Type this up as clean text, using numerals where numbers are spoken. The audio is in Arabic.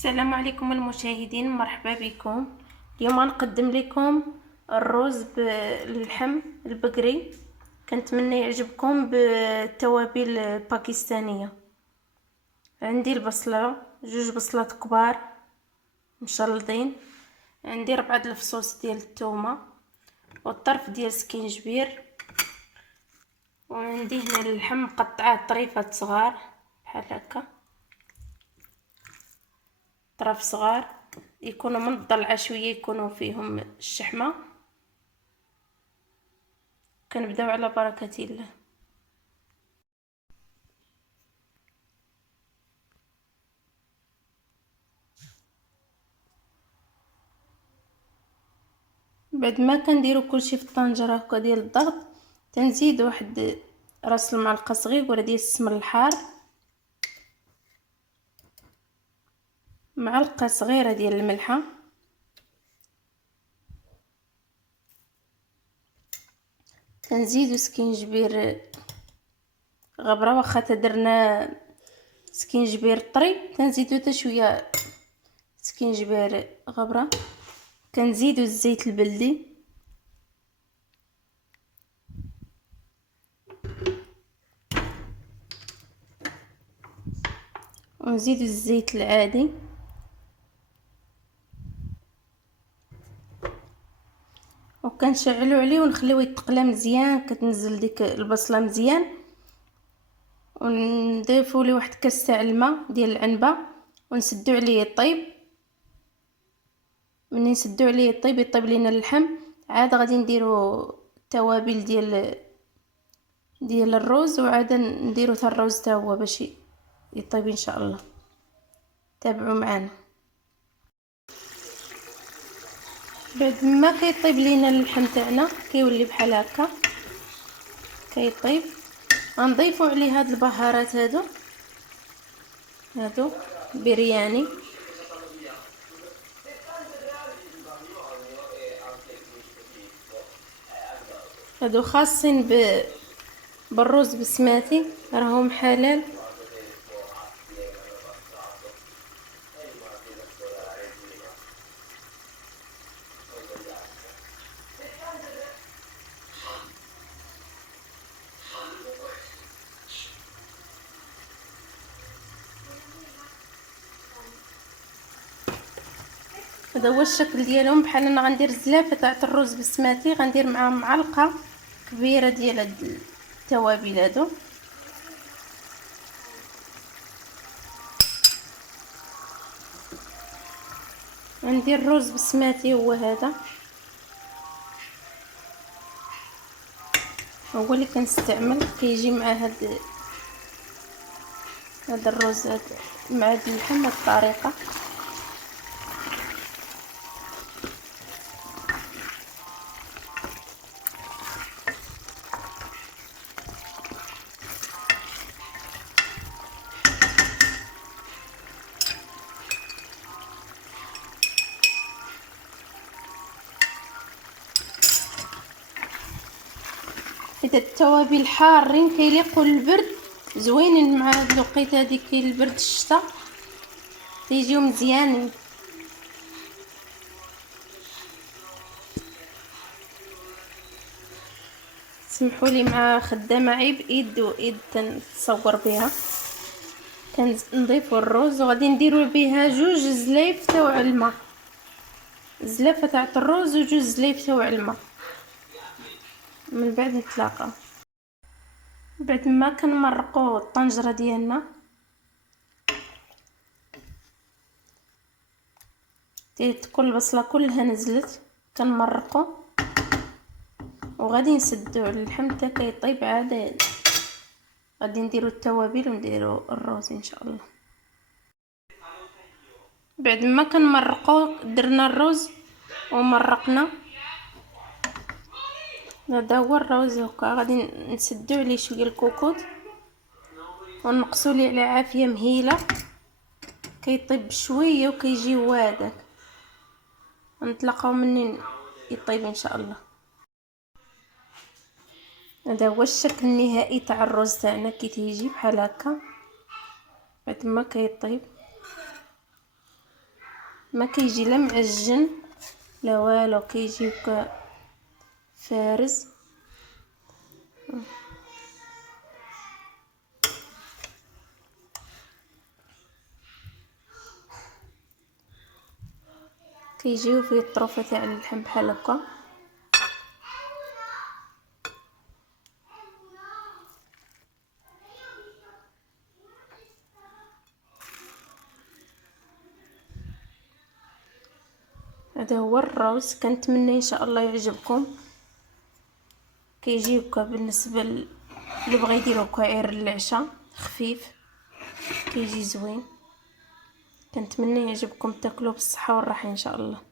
السلام عليكم المشاهدين، مرحبا بكم. اليوم غنقدم لكم الرز باللحم البقري. كنتمنى يعجبكم بالتوابل الباكستانيه. عندي البصله، جوج بصلات كبار مشلضين، عندي 4 الفصوص ديال الثومه والطرف ديال سكينجبير، وعندي هنا اللحم مقطعه طريفات صغار بحال هكا، طرف صغار يكونوا من الضلعه شويه، يكونوا فيهم الشحمه. كنبداو على بركه الله. بعد ما كنديروا كلشي في الطنجره هكا ديال الضغط، تنزيد واحد راس المعلقه صغيره ديال السمن الحار، معلقه صغيره ديال الملحه، تنزيدو سكينجبير غبره واخا تدرنا سكينجبير طري، تنزيدو حتى شويه سكينجبير غبره. كنزيدو الزيت البلدي، ونزيدو الزيت العادي، وكنشعلو عليه ونخليوه يتقلى مزيان. كتنزل ديك البصله مزيان، ونضيفوا ليه واحد كاس تاع الماء ديال العنبه ونسدو عليه يطيب. منين نسدو عليه يطيب لينا اللحم، عاد غادي نديرو التوابل ديال الرز، وعاد نديرو حتى الرز حتى هو باش يطيب ان شاء الله. تابعوا معنا. بعد ما كيطيب لينا اللحم تاعنا كيولي بحال هكا كيطيب، غنضيفوا عليه هاد البهارات هادو برياني، هادو خاصين بالرز بسماتي، راهم حلال. هذا هو الشكل ديالهم. بحال انا غندير الزلافه تاع الرز بسماتي، غندير معاه معلقه كبيره ديال هاد التوابل هادو. عندي الرز بسماتي هو هذا، هو اللي كنستعمل. كيجي مع هاد الرز مع هاد اللحم هاد الطريقه. حيت التوابل حارين كيليقوا للبرد، زوينين مع هاد الوقيته هادي كاين البرد الشتا، تيجيو مزيانين. سمحوا لي مع خدامه عيب ايد تنصور بها. كنضيفوا الرز وغادي نديروا بها 2 زلايف تاع الماء، زلافه تاع الرز و2 زلايف تاع الماء. من بعد نتلاقاو. بعد ما كنمرقوا الطنجره ديالنا، تكون البصله كلها نزلت، كنمرقوا وغادي نسدو على اللحم حتى كيطيب. عاد غادي نديرو التوابل ونديرو الرز ان شاء الله. بعد ما كنمرقوا درنا الرز ومرقنا، هذا هو الرز هكا. غادي نسدو عليه شويه الكوكوط ونقصوا ليه على عافيه مهيله، كيطيب شويه وكيجي هذاك. نتلاقاو منين يطيب ان شاء الله. هذا هو الشكل النهائي تاع الرز تاعنا، كي تيجي بحال هكا بعد ما كيطيب. ما كيجي لا معجن لا والو، كيجي هكا فارز. كيجيو فيه الطروفه تاع اللحم بحال هكا. هذا هو الروز، كنتمنى ان شاء الله يعجبكم. كيجي هكا بالنسبه اللي بغى يديرو هكا غير العشاء خفيف، كيجي زوين. كنتمنى يعجبكم، تاكلوه بالصحه والراحه ان شاء الله.